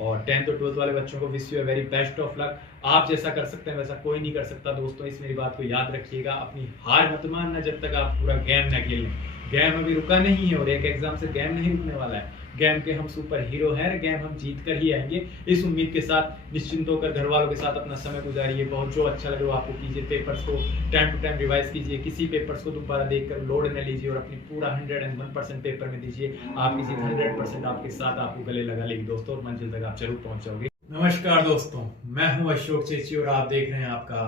और 10th और 12th वाले बच्चों को wish you very best of luck. आप जैसा कर सकते हैं वैसा कोई नहीं कर सकता दोस्तों, इस मेरी बात को याद रखिएगा। अपनी हार मत मानना जब तक आप पूरा गेम न खेलें। गेम अभी रुका नहीं है और एक एग्जाम से गेम नहीं रुकने वाला है। गेम के हम सुपर हीरो हैं, गेम हम जीत कर ही आएंगे। इस उम्मीद के साथ निश्चिंत होकर घर वालों के साथ अपना समय गुजारिए। बहुत जो अच्छा लगे वो आपको कीजिए। पेपर्स को टाइम टू टाइम रिवाइज कीजिए। किसी पेपर्स को दोबारा देखकर लोड न लीजिए और अपनी पूरा 101% पेपर में दीजिए। आपकी जीत 100% आपके साथ आपको गले लगा लेगी दोस्तों और मंजिल तक आप जरूर पहुंच जाओगे। नमस्कार दोस्तों, मैं हूं अशोक चेची और आप देख रहे हैं आपका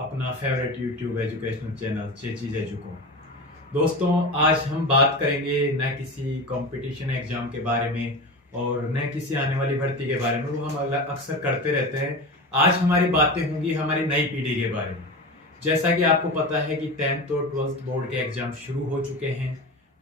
अपना फेवरेट यूट्यूब एजुकेशनल चैनल चेचीज एजुको। दोस्तों आज हम बात करेंगे न किसी कंपटीशन एग्जाम के बारे में और न किसी आने वाली भर्ती के बारे में, वो हम अक्सर करते रहते हैं। आज हमारी बातें होंगी हमारी नई पीढ़ी के बारे में। जैसा कि आपको पता है कि 10th और 12th बोर्ड के एग्जाम शुरू हो चुके हैं,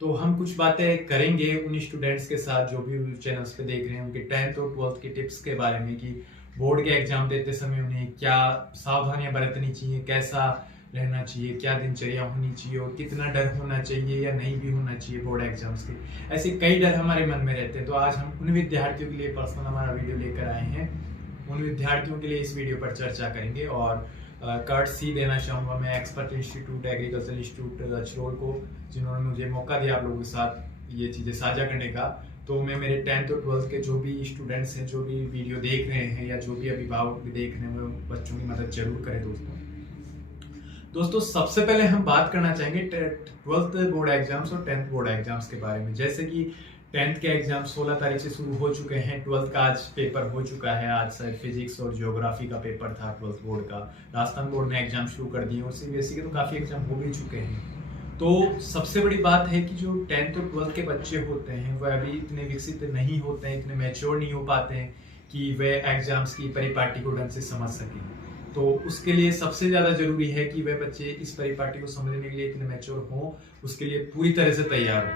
तो हम कुछ बातें करेंगे उन स्टूडेंट्स के साथ जो भी चैनल्स पे देख रहे हैं, उनके 10th और 12th की टिप्स के बारे में कि बोर्ड के एग्जाम देते समय उन्हें क्या सावधानियां बरतनी चाहिए, कैसा रहना चाहिए, क्या दिनचर्या होनी चाहिए और कितना डर होना चाहिए या नहीं भी होना चाहिए बोर्ड एग्जाम्स के। ऐसे कई डर हमारे मन में रहते हैं। तो आज हम उन विद्यार्थियों के लिए पर्सनल हमारा वीडियो लेकर आए हैं। उन विद्यार्थियों के लिए इस वीडियो पर चर्चा करेंगे और कार्ड सी देना चाहूँगा मैं expert institute agriculture institute Achrol को, जिन्होंने मुझे मौका दिया आप लोगों के साथ ये चीज़ें साझा करने का। तो मैं मेरे 10th और 12th के जो भी स्टूडेंट्स हैं, जो भी वीडियो देख रहे हैं या जो भी अभिभावक भी देख रहे हैं, वो बच्चों की मदद जरूर करें दोस्तों। सबसे पहले हम बात करना चाहेंगे 12th बोर्ड एग्जाम्स और 10th बोर्ड एग्जाम्स के बारे में। जैसे कि 10th के एग्जाम 16 तारीख से शुरू हो चुके हैं। 12th का आज पेपर हो चुका है। आज शायद फिजिक्स और ज्योग्राफी का पेपर था 12th बोर्ड का। राजस्थान बोर्ड ने एग्जाम शुरू कर दिए और सीबीएसई के तो काफी एग्जाम हो भी चुके हैं। तो सबसे बड़ी बात है कि जो 10th और 12th के बच्चे होते हैं वह अभी इतने विकसित नहीं होते हैं, इतने मैच्योर नहीं हो पाते हैं कि वे एग्जाम्स की परिपाटी को ढंग से समझ सकें। तो उसके लिए सबसे ज्यादा जरूरी है कि वे बच्चे इस परिपाटी को समझने के लिए इतने मैच्योर हों, उसके लिए पूरी तरह से तैयार हो।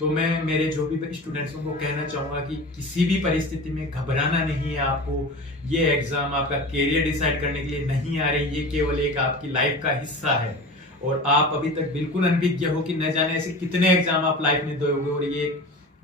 तो मैं मेरे जो भी स्टूडेंट्स को कहना चाहूंगा कि किसी भी परिस्थिति में घबराना नहीं है आपको। ये एग्जाम आपका कैरियर डिसाइड करने के लिए नहीं आ रही, ये केवल एक आपकी लाइफ का हिस्सा है और आप अभी तक बिल्कुल अनभिज्ञ हो कि न जाने ऐसे कितने एग्जाम आप लाइफ में दोगे और ये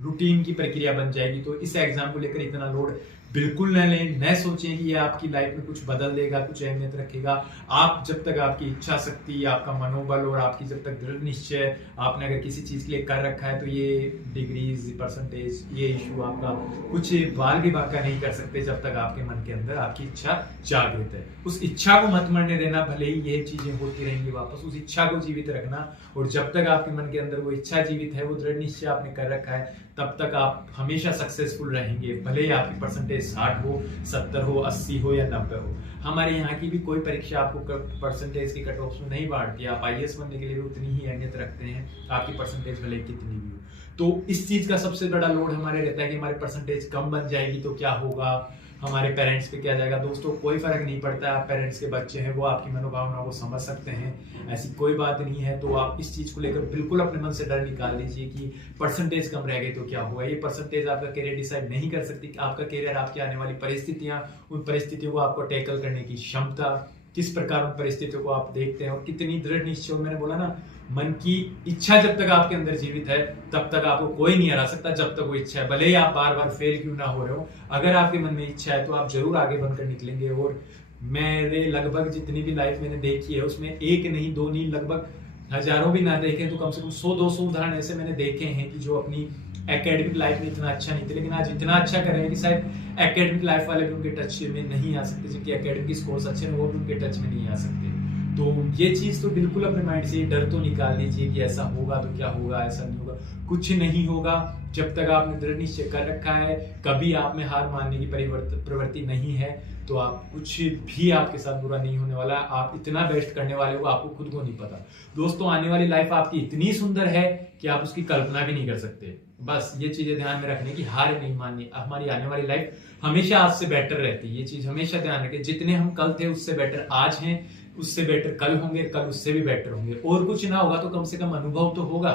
रूटीन की प्रक्रिया बन जाएगी। तो इस एग्जाम को लेकर इतना लोड बिल्कुल न लें, न सोचें कि ये आपकी लाइफ में कुछ बदल देगा, कुछ अहमियत रखेगा। आप जब तक आपकी इच्छा शक्ति, आपका मनोबल और आपकी जब तक दृढ़ निश्चय आपने अगर किसी चीज के लिए कर रखा है, तो ये डिग्रीज, परसेंटेज, ये इशू आपका कुछ बाल भी बाका नहीं कर सकते जब तक आपके मन के अंदर आपकी इच्छा जागृत है। उस इच्छा को मत मरने देना, भले ही ये चीजें होती रहेंगी वापस, उस इच्छा को जीवित रखना। और जब तक आपके मन के अंदर वो इच्छा जीवित है, वो दृढ़ निश्चय आपने कर रखा है, तब तक आप हमेशा सक्सेसफुल रहेंगे। भले ही आपकी परसेंटेज 60 हो, 70 हो, 80 हो या 90 हो। हमारे यहाँ की भी कोई परीक्षा आपको परसेंटेज की कट ऑफ में नहीं बांटती। आप आईएएस बनने के लिए भी उतनी ही अहमियत रखते हैं, आपकी परसेंटेज भले कितनी भी हो। तो इस चीज का सबसे बड़ा लोड हमारे रहता है कि हमारी परसेंटेज कम बन जाएगी तो क्या होगा, हमारे पेरेंट्स पे क्या जाएगा। दोस्तों कोई फर्क नहीं पड़ता, आप पेरेंट्स के बच्चे हैं, वो आपकी मनोभावना को समझ सकते हैं, ऐसी कोई बात नहीं है। तो आप इस चीज को लेकर बिल्कुल अपने मन से डर निकाल दीजिए कि परसेंटेज कम रह गई तो क्या हुआ। ये परसेंटेज आपका करियर डिसाइड नहीं कर सकती। आपका करियर आपकी आने वाली परिस्थितियां, उन परिस्थितियों को आपको टैकल करने की क्षमता, किस प्रकार उन परिस्थितियों को आप देखते हैं और कितनी दृढ़ निश्चय। मैंने बोला ना, मन की इच्छा जब तक आपके अंदर जीवित है तब तक आपको कोई नहीं हरा सकता, जब तक वो इच्छा है। भले ही आप बार बार फेल क्यों ना हो रहे हो, अगर आपके मन में इच्छा है तो आप जरूर आगे बनकर निकलेंगे। और मेरे लगभग जितनी भी लाइफ मैंने देखी है उसमें एक नहीं, दो नहीं, लगभग हजारों भी ना देखे तो कम से कम 100-200 उदाहरण ऐसे मैंने देखे हैं कि जो अपनी एकेडमिक लाइफ में इतना अच्छा नहीं थे, लेकिन आज इतना अच्छा कर रहे हैं कि शायद एकेडमिक लाइफ वाले भी उनके टच में नहीं आ सकते। जिनके एकेडमिक स्कोर्स अच्छे हैं वो भी उनके टच में नहीं आ सकते। तो ये चीज तो बिल्कुल अपने माइंड से डर तो निकाल दीजिए कि ऐसा होगा तो क्या होगा, ऐसा नहीं होगा, कुछ नहीं होगा। जब तक आपने दृढ़ निश्चय कर रखा है, कभी आप में हार मानने की प्रवृत्ति नहीं है, तो आप कुछ भी आपके साथ बुरा नहीं होने वाला। आप इतना बेस्ट करने वाले हो, आपको खुद को नहीं पता। दोस्तों आने वाली लाइफ आपकी इतनी सुंदर है कि आप उसकी कल्पना भी नहीं कर सकते। बस ये चीजें ध्यान में रखने की, हार नहीं माननी। हमारी आने वाली लाइफ हमेशा आज से बेटर रहती है, ये चीज हमेशा ध्यान रखें। जितने हम कल थे उससे बेटर आज हैं, उससे बेटर कल होंगे, कल उससे भी बेटर होंगे। और कुछ ना होगा तो कम से कम अनुभव तो होगा।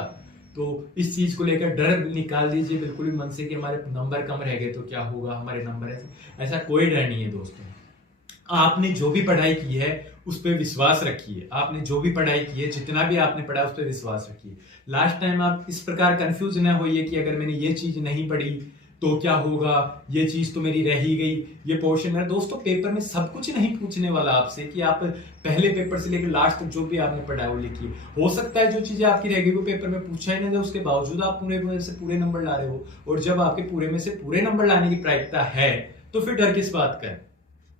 तो इस चीज को लेकर डर निकाल दीजिए बिल्कुल भी मन से कि हमारे नंबर कम रह गए तो क्या होगा, हमारे नंबर ऐसा कोई डर नहीं है दोस्तों। आपने जो भी पढ़ाई की है उस पर विश्वास रखिए। आपने जो भी पढ़ाई की है, जितना भी आपने पढ़ा उस पर विश्वास रखिए। लास्ट टाइम आप इस प्रकार कंफ्यूज ना होइए कि अगर मैंने ये चीज नहीं पढ़ी तो क्या होगा, ये चीज तो मेरी रह ही गई, ये पोर्शन मेरा। दोस्तों पेपर में सब कुछ नहीं पूछने वाला आपसे कि आप पहले पेपर से लेकर लास्ट तक जो भी आपने पढ़ा है वो लिखिए। हो सकता है जो चीजें आपकी रह गई वो पेपर में पूछा ही ना जाए, उसके बावजूद आप पूरे से पूरे नंबर ला रहे हो। और जब आपके पूरे में से पूरे नंबर लाने की प्रायिकता है तो फिर डर किस बात का है।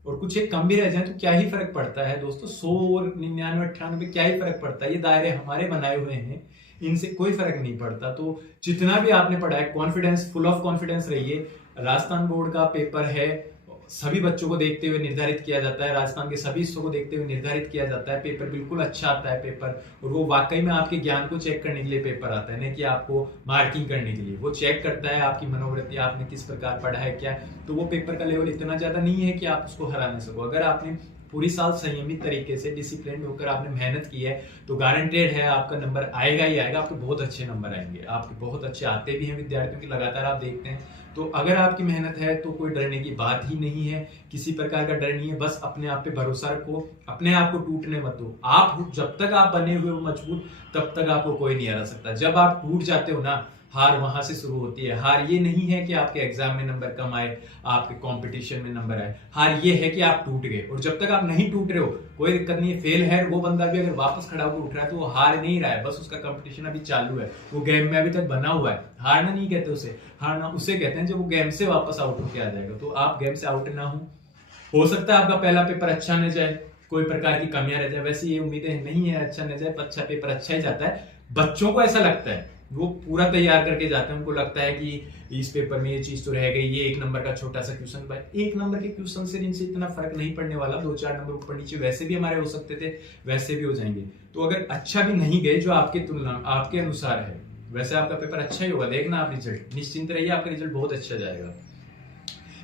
और कुछ एक कम भी रह जाए तो क्या ही फर्क पड़ता है दोस्तों, 100 और 99 98 क्या ही फर्क पड़ता है। ये दायरे हमारे बनाए हुए हैं, इनसे कोई फर्क नहीं पड़ता। तो जितना भी आपने पढ़ा है कॉन्फिडेंस, फुल ऑफ कॉन्फिडेंस रहिए। राजस्थान बोर्ड का पेपर है, सभी बच्चों को देखते हुए निर्धारित किया जाता है, राजस्थान के सभी हिस्सों को देखते हुए निर्धारित किया जाता है। पेपर बिल्कुल अच्छा आता है पेपर, और वो वाकई में आपके ज्ञान को चेक करने के लिए पेपर आता है, नहीं कि आपको मार्किंग करने के लिए। वो चेक करता है आपकी मनोवृत्ति, आपने किस प्रकार पढ़ा है क्या है। तो वो पेपर का लेवल इतना ज्यादा नहीं है कि आप उसको हरा ना सको। अगर आपने पूरी साल संयमित तरीके से डिसिप्लिन में होकर आपने मेहनत की है तो गारंटेड है आपका नंबर आएगा ही आएगा। आपके बहुत अच्छे नंबर आएंगे, आपके बहुत अच्छे आते भी हैं विद्यार्थियों की, लगातार आप देखते हैं। तो अगर आपकी मेहनत है तो कोई डरने की बात ही नहीं है, किसी प्रकार का डर नहीं है। बस अपने आप पे भरोसा रखो, अपने आप को टूटने मत दो। आप जब तक आप बने हुए हो मजबूत, तब तक आपको कोई नहीं हरा सकता। जब आप टूट जाते हो ना, हार वहां से शुरू होती है। हार ये नहीं है कि आपके एग्जाम में नंबर कम आए, आपके कंपटीशन में नंबर आए। हार ये है कि आप टूट गए। और जब तक आप नहीं टूट रहे हो कोई दिक्कत नहीं है। फेल है वो बंदा भी अगर वापस खड़ा होकर उठ रहा है तो वो हार नहीं रहा है, बस उसका कंपटीशन अभी चालू है, वो गेम में अभी तक बना हुआ है। हारना नहीं कहते उसे, हारना उसे कहते हैं जब वो गेम से वापस आउट होकर आ जाएगा। तो आप गेम से आउट ना हो सकता है आपका पहला पेपर अच्छा न जाए, कोई प्रकार की कमियां रह जाए, वैसे ये उम्मीदें नहीं है अच्छा न जाए, अच्छा पेपर अच्छा ही जाता है। बच्चों को ऐसा लगता है, वो पूरा तैयार करके जाते हैं, उनको लगता है कि इस पेपर में ये चीज तो रह गई, ये 1 नंबर का छोटा सा क्वेश्चन। भाई 1 नंबर के क्वेश्चन से इनसे इतना फर्क नहीं पड़ने वाला, 2-4 नंबर ऊपर नीचे वैसे भी हमारे हो सकते थे, वैसे भी हो जाएंगे। तो अगर अच्छा भी नहीं गए जो आपके तुलना आपके अनुसार है, वैसे आपका पेपर अच्छा ही होगा। देखना आप रिजल्ट, निश्चिंत रहिए आपका रिजल्ट बहुत अच्छा जाएगा।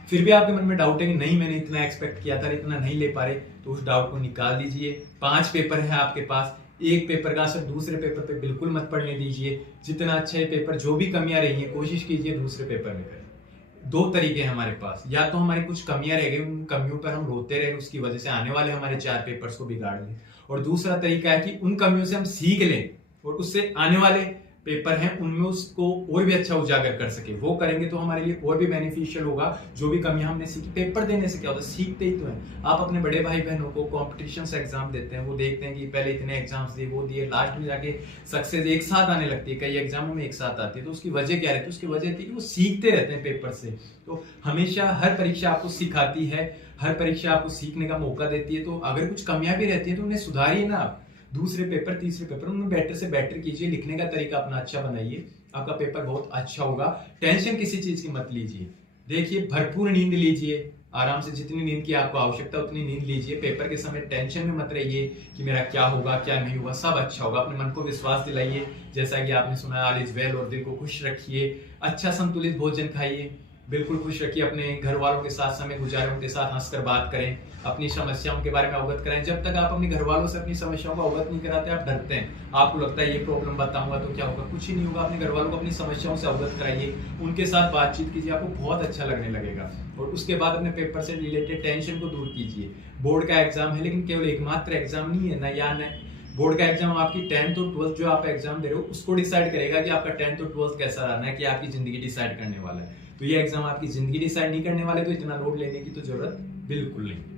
फिर भी आपके मन में डाउट है कि नहीं मैंने इतना एक्सपेक्ट किया था, इतना नहीं ले पा रहे, तो उस डाउट को निकाल दीजिए। 5 पेपर है आपके पास, एक पेपर का असर दूसरे पेपर पे बिल्कुल मत पड़ने दीजिए। जितना अच्छा है पेपर, जो भी कमियां रही हैं कोशिश कीजिए दूसरे पेपर में करें। 2 तरीके हैं हमारे पास, या तो हमारी कुछ कमियां रह गई, उन कमियों पर हम रोते रहे, उसकी वजह से आने वाले हमारे 4 पेपर्स को बिगाड़ लें। और दूसरा तरीका है कि उन कमियों से हम सीख लें और उससे आने वाले पेपर हैं उनमें उसको और भी अच्छा उजागर कर सके। वो करेंगे तो हमारे लिए और भी बेनिफिशियल होगा। जो भी कमियां हमने सीखी, पेपर देने से क्या होता है, सीखते ही तो हैं। आप अपने बड़े भाई बहनों को कॉम्पिटिशन एग्जाम देते हैं, वो देखते हैं कि पहले इतने एग्जाम्स दिए, वो दिए, लास्ट में जाके सक्सेस एक साथ आने लगती है, कई एग्जामों में एक साथ आती है। तो उसकी वजह क्या रहती है, उसकी वजह थी कि वो सीखते रहते हैं पेपर से। तो हमेशा हर परीक्षा आपको सिखाती है, हर परीक्षा आपको सीखने का मौका देती है। तो अगर कुछ कमियां भी रहती है तो उन्हें सुधारिए ना आप। दूसरे पेपर, तीसरे पेपर उनमें बेटर से बेटर कीजिए, लिखने का तरीका अपना अच्छा बनाइए, आपका पेपर बहुत अच्छा होगा। टेंशन किसी चीज की मत लीजिए। देखिए भरपूर नींद लीजिए, आराम से जितनी नींद की आपको आवश्यकता उतनी नींद लीजिए। पेपर के समय टेंशन में मत रहिए कि मेरा क्या होगा क्या नहीं होगा, सब अच्छा होगा। अपने मन को विश्वास दिलाइए, जैसा कि आपने सुना ऑल इज वेल, और दिल को खुश रखिए। अच्छा संतुलित भोजन खाइए, बिल्कुल खुश रखिए। अपने घर वालों के साथ समय गुजारें, उनके साथ हंसकर बात करें, अपनी समस्याओं के बारे में अवगत कराएं। जब तक आप अपने घर वालों से अपनी समस्याओं को अवगत नहीं कराते, आप डरते हैं, आपको लगता है ये प्रॉब्लम बताऊंगा तो क्या होगा, कुछ ही नहीं होगा। अपने घर वालों को अपनी समस्याओं से अवगत कराइए, उनके साथ बातचीत कीजिए, आपको बहुत अच्छा लगने लगेगा। और उसके बाद अपने पेपर से रिलेटेड टेंशन को दूर कीजिए। बोर्ड का एग्जाम है, लेकिन केवल एकमात्र एग्जाम नहीं है ना, या न बोर्ड का एग्जाम आपकी 10th और 12th जो आप एग्जाम दे रहे हो उसको डिसाइड करेगा कि आपका 10th और 12th कैसा रहना है, कि आपकी जिंदगी डिसाइड करने वाला है। तो ये एग्जाम आपकी जिंदगी डिसाइड नहीं करने वाले, तो इतना लोड लेने की तो जरूरत बिल्कुल नहीं।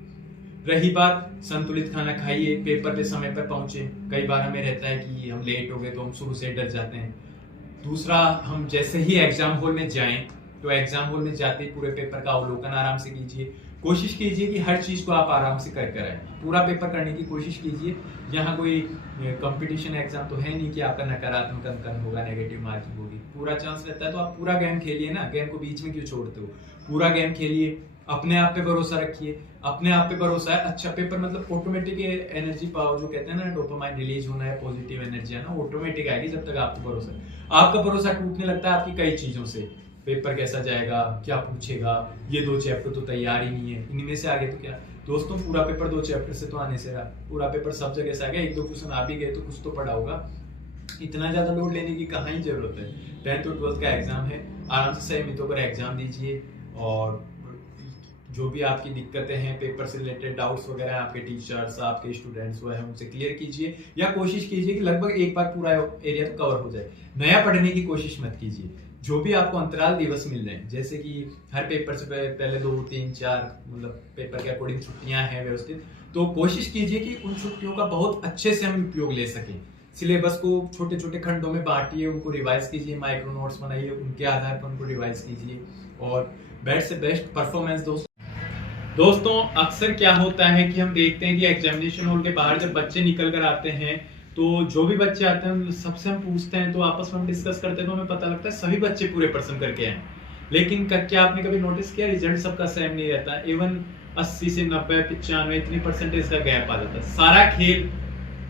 रही बात, संतुलित खाना खाइए, पेपर पे समय पर पहुंचे। कई बार हमें रहता है कि हम लेट हो गए तो हम शुरू से डर जाते हैं। दूसरा, हम जैसे ही एग्जाम हॉल में जाएं तो एग्जाम हॉल में जाते ही पूरे पेपर का अवलोकन आराम से कीजिए। कोशिश कीजिए कि हर चीज को आप आराम से कर आए, पूरा पेपर करने की कोशिश कीजिए। यहाँ कोई कंपटीशन एग्जाम तो है नहीं कि आपका नकारात्मक अंकन होगा, नेगेटिव मार्किंग होगी। पूरा चांस रहता है, तो आप पूरा गेम खेलिए ना, गेम को बीच में क्यों छोड़ते हो। पूरा गेम खेलिए, अपने आप पे भरोसा रखिए। अपने आप पे भरोसा है, अच्छा पेपर मतलब ऑटोमेटिक एनर्जी पावर जो कहते हैं ना, डोपामाइन रिलीज होना है, पॉजिटिव एनर्जी है ना, ऑटोमेटिक आएगी जब तक आपको भरोसा है। आपका भरोसा टूटने लगता है आपकी कई चीजों से, पेपर कैसा जाएगा, क्या पूछेगा, ये 2 चैप्टर तो तैयार ही नहीं है, इनमें से आगे तो क्या। दोस्तों पूरा पेपर 2 चैप्टर से तो आने से रहा, पूरा पेपर सब जगह से आ गया, 1-2 क्वेश्चन आ भी गए तो कुछ तो पढ़ा होगा। इतना ज्यादा लोड लेने की कहाँ ही जरूरत है। 10th और 12th का एग्जाम है, आराम से संयमित होकर एग्जाम दीजिए। और जो भी आपकी दिक्कतें हैं, पेपर से रिलेटेड डाउट्स वगैरह आपके टीचर्स, आपके स्टूडेंट्स वो है, उनसे क्लियर कीजिए, या कोशिश कीजिए कि लगभग एक बार पूरा एरिया तो कवर हो जाए। नया पढ़ने की कोशिश मत कीजिए। जो भी आपको अंतराल दिवस मिल रहे हैं, जैसे कि हर पेपर से पहले 2, 3, 4 मतलब पेपर के अकॉर्डिंग छुट्टियां हैं व्यवस्थित, तो कोशिश कीजिए कि उन छुट्टियों का बहुत अच्छे से हम उपयोग ले सकें। सिलेबस को छोटे छोटे खंडों में बांटिए, उनको रिवाइज कीजिए, माइक्रो नोट्स बनाइए, उनके आधार पर उनको रिवाइज कीजिए और बेस्ट से बेस्ट परफॉर्मेंस दोस्तों अक्सर क्या होता है कि हम देखते हैं कि एग्जामिनेशन हॉल के बाहर जब बच्चे निकल कर आते हैं, तो जो भी बच्चे आते हैं सबसे हम पूछते हैं, तो आपस में हम डिस्कस करते हैं, तो हमें पता लगता है सभी बच्चे पूरे परसेंट करके आए। लेकिन क्या आपने कभी नोटिस किया रिजल्ट सबका सेम नहीं रहता। इवन 80 से 90, 95 इतनी परसेंटेज का गैप आ जाता है। सारा खेल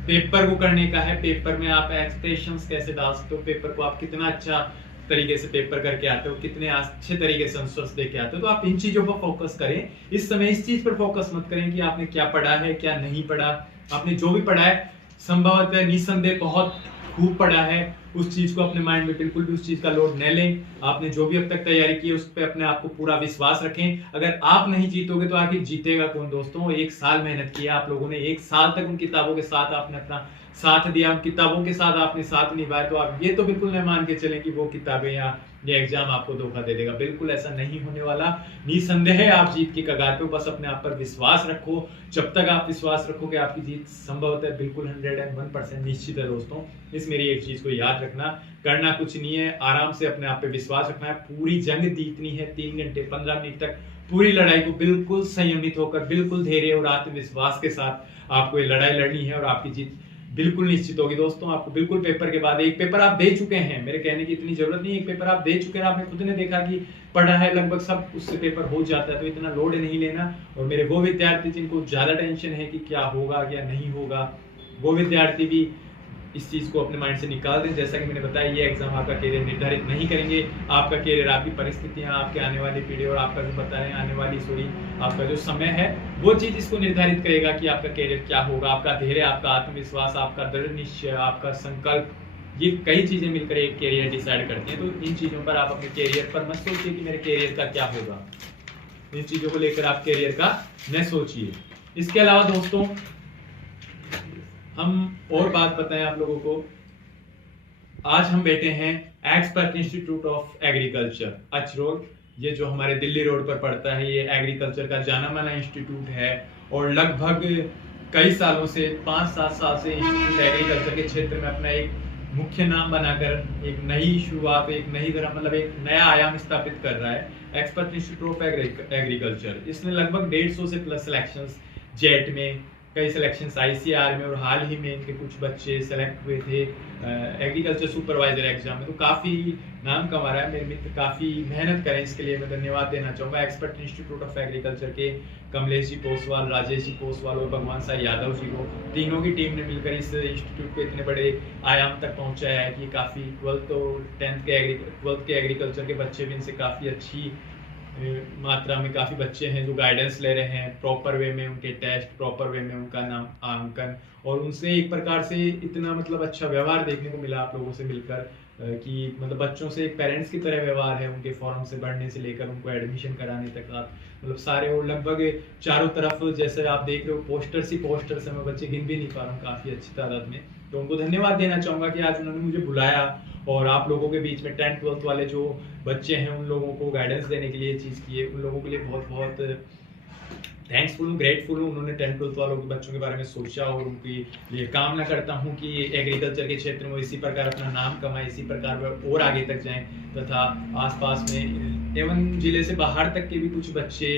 पेपर को करने का है। पेपर में आप एक्सप्रेशंस कैसे डाल सकते हो, पेपर को आप कितना अच्छा तरीके से पेपर करके आते हो, कितने अच्छे तरीके से आंसर्स देके आते हो, तो आप इन चीजों पर फोकस करें। इस समय इस चीज पर फोकस मत करें कि आपने क्या पढ़ा है क्या नहीं पढ़ा। आपने जो भी पढ़ा है संभवतः निस्संदेह बहुत खूब पढ़ा है, उस चीज को अपने माइंड में बिल्कुल भी उस चीज का लोड न लें। आपने जो भी अब तक तैयारी की है उस पर अपने आप को पूरा विश्वास रखें। अगर आप नहीं जीतोगे तो आखिर जीतेगा कौन दोस्तों। 1 साल मेहनत की है आप लोगों ने, 1 साल तक उन किताबों के साथ आपने अपना साथ दिया, उन किताबों के साथ आपने साथ निभाया, तो आप ये तो बिल्कुल न मान के चलें कि वो किताबें या ये एग्जाम आपको धोखा दे देगा। बिल्कुल ऐसा नहीं होने वाला। निसंदेह आप जीत की कगार पे, बस अपने आप पर विश्वास रखो। जब तक आप विश्वास रखोगे आपकी जीत संभवतः बिल्कुल 101% निश्चित है दोस्तों। इस मेरी एक चीज को याद रखना, करना कुछ नहीं है, आराम से अपने आप पे विश्वास रखना है। पूरी जंग जीतनी है 3 घंटे 15 मिनट तक पूरी लड़ाई को बिल्कुल संयमित होकर, बिल्कुल धैर्य और आत्मविश्वास के साथ आपको ये लड़ाई लड़नी है और आपकी जीत बिल्कुल निश्चित होगी दोस्तों। आपको बिल्कुल पेपर के बाद, एक पेपर आप दे चुके हैं, मेरे कहने की इतनी जरूरत नहीं, एक पेपर आप दे चुके हैं, आपने खुद ने देखा कि पढ़ा है लगभग सब, उससे पेपर हो जाता है, तो इतना लोड नहीं लेना। और मेरे वो विद्यार्थी जिनको ज्यादा टेंशन है कि क्या होगा क्या नहीं होगा, वो विद्यार्थी भी इस चीज को अपने माइंड से निकाल दें। जैसा कि मैंने बताया, ये एग्जाम आपका कैरियर निर्धारित नहीं करेंगे। आपका कैरियर, आपकी परिस्थितियां, आपके आने वाली पीढ़ी और आपका जो बता रहे हैं आने वाली आपका जो समय है, वो चीज इसको निर्धारित करेगा कि आपका कैरियर क्या होगा। आपका धैर्य, आपका आत्मविश्वास, आपका दृढ़ निश्चय, आपका संकल्प, ये कई चीजें मिलकर एक कैरियर डिसाइड करती हैं। तो इन चीजों पर आप अपने कैरियर पर मत सोचिए कि मेरे कैरियर का क्या होगा, इन चीजों को लेकर आप कैरियर का न सोचिए। इसके अलावा दोस्तों हम और बात बताएं आप लोगों को, आज हम बैठे हैं expert institute of agriculture Achrol, ये जो हमारे दिल्ली रोड पर पड़ता है। ये एग्रीकल्चर का जाना माना इंस्टीट्यूट है और लगभग कई सालों से 5-7 साल से इंस्टीट्यूट एग्रीकल्चर के क्षेत्र में अपना एक मुख्य नाम बनाकर एक नई शुरुआत, एक नई तरह मतलब एक नया आयाम स्थापित कर रहा है। एक्सपर्ट इंस्टीट्यूट ऑफ एग्रीकल्चर, इसने लगभग 150 से प्लस सिलेक्शंस जेट में, कई सिलेक्शंस आईसीआर में, और हाल ही में इनके कुछ बच्चे सेलेक्ट हुए थे एग्रीकल्चर सुपरवाइजर एग्जाम में, तो काफ़ी नाम कमा रहा है। मेरे मित्र काफ़ी मेहनत करें, इसके लिए मैं धन्यवाद देना चाहूँगा एक्सपर्ट इंस्टीट्यूट ऑफ एग्रीकल्चर के कमलेश जी पोसवाल, राजेश जी पोसवाल और भगवान साई यादव जी को, तीनों की टीम ने मिलकर इस इंस्टीट्यूट को इतने बड़े आयाम तक पहुँचाया है कि काफ़ी 12th और 10th के एग्रीकल्चर के बच्चे भी इनसे काफ़ी अच्छी मात्रा में, काफ़ी बच्चे हैं जो गाइडेंस ले रहे हैं प्रॉपर वे में, उनके टेस्ट प्रॉपर वे में, उनका नाम आंकन, और उनसे एक प्रकार से इतना मतलब अच्छा व्यवहार देखने को मिला आप लोगों से मिलकर कि मतलब बच्चों से एक पेरेंट्स की तरह व्यवहार है। उनके फॉर्म से भरने से लेकर उनको एडमिशन कराने तक आप मतलब सारे, और लगभग चारों तरफ जैसे आप देख रहे हो पोस्टर्स ही पोस्टर्स हैं, मैं बच्चे गिन भी नहीं पा रहा हूँ काफ़ी अच्छी तादाद में। तो उनको धन्यवाद देना चाहूँगा कि आज उन्होंने मुझे बुलाया और आप लोगों के बीच में 10th 12th वाले जो बच्चे हैं उन लोगों को गाइडेंस देने के लिए चीज़ की है। उन लोगों के लिए बहुत बहुत थैंकफुल हूँ, ग्रेटफुल हूँ। उन्होंने 10th 12th वालों के बच्चों के बारे में सोचा और उनकी लिए कामना करता हूँ कि एग्रीकल्चर के क्षेत्र में इसी प्रकार अपना नाम कमाएं, इसी प्रकार और आगे तक जाएं, तथा आसपास में एवं जिले से बाहर तक के भी कुछ बच्चे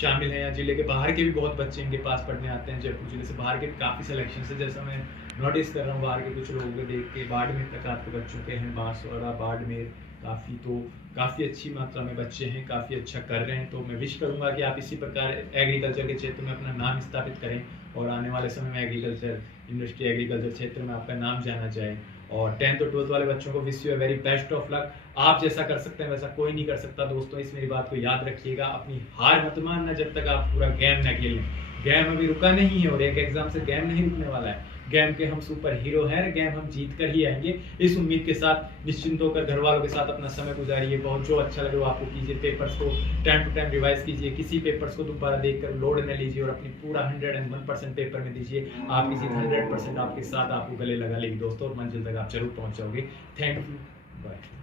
शामिल हैं, या जिले के बाहर के भी बहुत बच्चे इनके पास पढ़ने आते हैं। जयपुर जिले से बाहर के काफ़ी सिलेक्शन है, जैसा मैं नोटिस कर रहा हूँ बाहर के कुछ लोगों को देख के। बाड़मेर तक आपके बच्चों के हैं, बांसवाड़ा, बाड़मेर, काफ़ी, तो काफ़ी अच्छी मात्रा में बच्चे हैं, काफ़ी अच्छा कर रहे हैं। तो मैं विश करूंगा कि आप इसी प्रकार एग्रीकल्चर के क्षेत्र में अपना नाम स्थापित करें और आने वाले समय में एग्रीकल्चर इंडस्ट्री, एग्रीकल्चर क्षेत्र में आपका नाम जाना जाए। और 10th और 12th वाले बच्चों को wish you very best of luck. आप जैसा कर सकते हैं वैसा कोई नहीं कर सकता दोस्तों, इस मेरी बात को याद रखिएगा। अपनी हार मत मानना जब तक आप पूरा गेम न खेलें। गेम अभी रुका नहीं है और एक एग्जाम से गेम नहीं रुकने वाला है। गेम के हम सुपर हीरो हैं, गेम हम जीत कर ही आएंगे। इस उम्मीद के साथ निश्चिंत होकर घर वालों के साथ अपना समय गुजारिए। बहुत जो अच्छा लगे वो आपको कीजिए। पेपर्स को टाइम टू टाइम रिवाइज कीजिए, किसी पेपर्स को दोबारा देखकर लोड न लीजिए और अपनी पूरा 101% पेपर में दीजिए। आपकी जीत 100% आपके साथ आपको गले लगा लेगी दोस्तों और मंजिल तक आप जरूर पहुंच जाओगे। Thank you, bye.